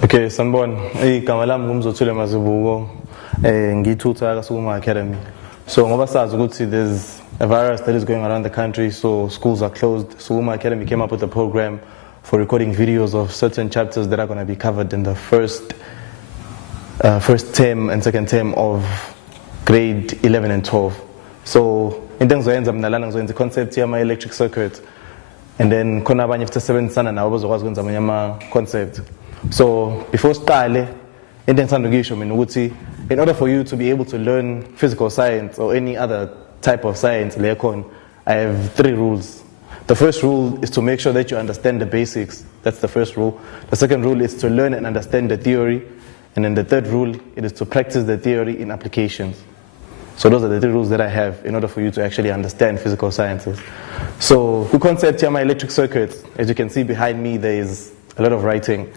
Okay, sanibona. Igama lami ngumzothule Mazibuko. Ngithutha ka Sukuma Academy. So ngoba sazi ukuthi there's a virus that is going around the country, so schools are closed. Sukuma Academy came up with a program for recording videos of certain chapters that are going to be covered in the first term and second term of grade 11 and 12. So into engizoyenza mina lana ngizoyenza concept yama electric circuit, and then khona abanye futhi sebenzisana nabo bazokwazi ukwenza amanye ama concept. So before siqale into engithanda ukuyisho mina ukuthi in order for you to be able to learn physical science or any other type of science lekhona, I have 3 rules. The first rule is to make sure that you understand the basics. That's the first rule. The second rule is to learn and understand the theory, and then the third rule it is to practice the theory in applications. So those are the 3 rules that I have in order for you to actually understand physical sciences. So the concept here, my electric circuits, as you can see behind me, there is a lot of writing.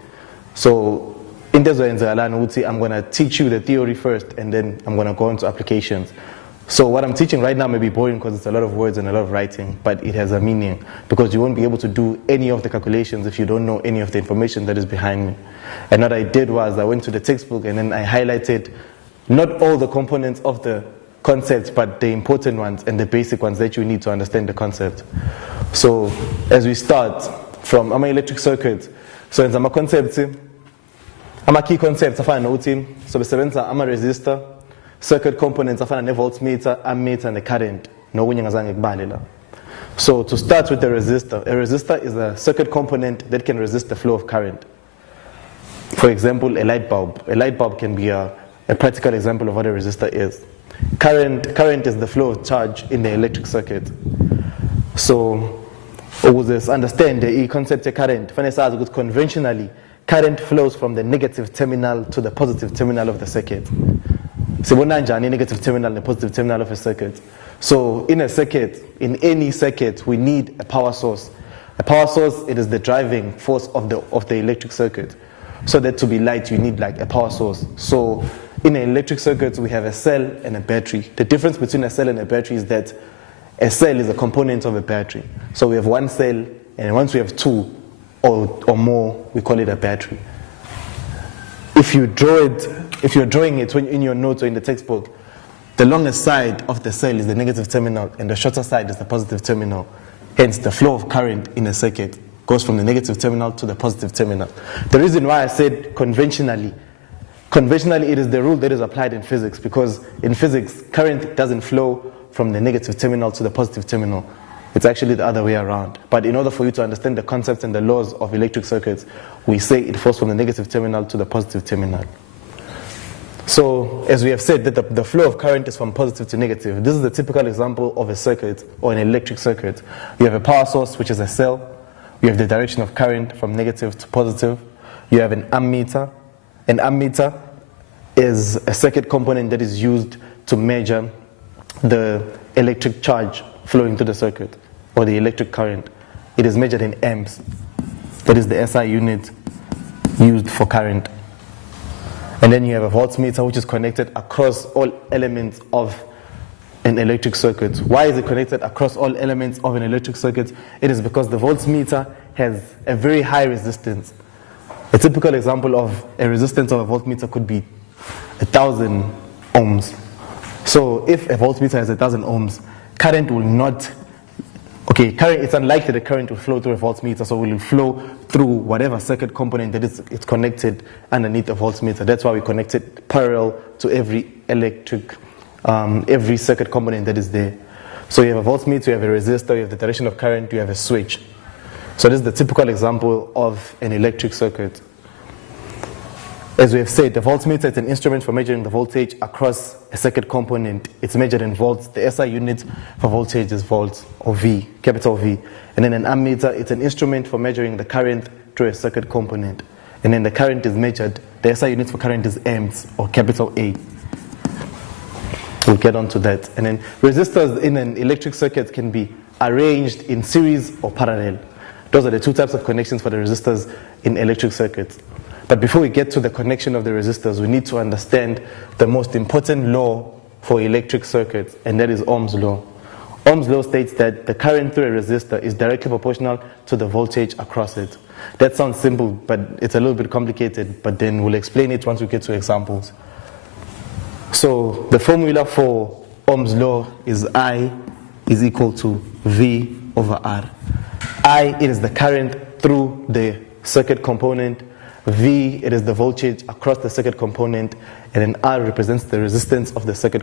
So in this way, I'm going to teach you the theory first, and then I'm going to go into applications. So what I'm teaching right now may be boring because it's a lot of words and a lot of writing, but it has a meaning, because you won't be able to do any of the calculations if you don't know any of the information that is behind me. And what I did was I went to the textbook and then I highlighted not all the components of the concepts, but the important ones and the basic ones that you need to understand the concept. So as we start from my electric circuit, so in my concepts, my key concepts are found in so besebenza ama resistor, circuit components are found in voltmeter, ammeter, and the current. No winning as So to start with the resistor, a resistor is a circuit component that can resist the flow of current. For example, a light bulb. A light bulb can be a practical example of what a resistor is. Current is the flow of charge in the electric circuit. So, understand the concept of current. Conventionally, current flows from the negative terminal to the positive terminal of the circuit. So, negative terminal and the positive terminal of a circuit. So, in a circuit, in any circuit, we need a power source. A power source, it is the driving force of the electric circuit. So that to be light, you need like a power source. So in an electric circuit, we have a cell and a battery. The difference between a cell and a battery is that a cell is a component of a battery. So we have one cell, and once we have 2 or more, we call it a battery. If you're drawing it in your notes or in the textbook, the longest side of the cell is the negative terminal, and the shorter side is the positive terminal. Hence, the flow of current in a circuit goes from the negative terminal to the positive terminal. The reason why I said conventionally it is the rule that is applied in physics, because in physics, current doesn't flow from the negative terminal to the positive terminal. It's actually the other way around. But in order for you to understand the concepts and the laws of electric circuits, we say it flows from the negative terminal to the positive terminal. So, as we have said, that the flow of current is from positive to negative. This is the typical example of a circuit or an electric circuit. You have a power source, which is a cell. You have the direction of current from negative to positive. You have an ammeter. An ammeter is a circuit component that is used to measure the electric charge flowing through the circuit, or the electric current. It is measured in amps. That is the SI unit used for current. And then you have a voltmeter, which is connected across all elements of an electric circuit. Why is it connected across all elements of an electric circuit? It is because the voltmeter has a very high resistance. A typical example of a resistance of a voltmeter could be 1,000 ohms. So if a voltmeter has 1,000 ohms, current will not, it's unlikely the current will flow through a voltmeter, so it will flow through whatever circuit component that it's connected underneath a voltmeter. That's why we connect it parallel to every circuit component that is there. So you have a voltmeter, you have a resistor, you have the direction of current, you have a switch. So this is the typical example of an electric circuit. As we have said, the voltmeter is an instrument for measuring the voltage across a circuit component. It's measured in volts. The SI unit for voltage is volts, or V, capital V. And then an ammeter, it's an instrument for measuring the current through a circuit component. And then the current is measured, the SI unit for current is amps, or capital A. We'll get onto that. And then resistors in an electric circuit can be arranged in series or parallel. Those are the 2 types of connections for the resistors in electric circuits. But before we get to the connection of the resistors, we need to understand the most important law for electric circuits, and that is Ohm's law. Ohm's law states that the current through a resistor is directly proportional to the voltage across it. That sounds simple, but it's a little bit complicated, but then we'll explain it once we get to examples. So the formula for Ohm's law is I is equal to V over R. I, it is the current through the circuit component. V, it is the voltage across the circuit component. And then R represents the resistance of the circuit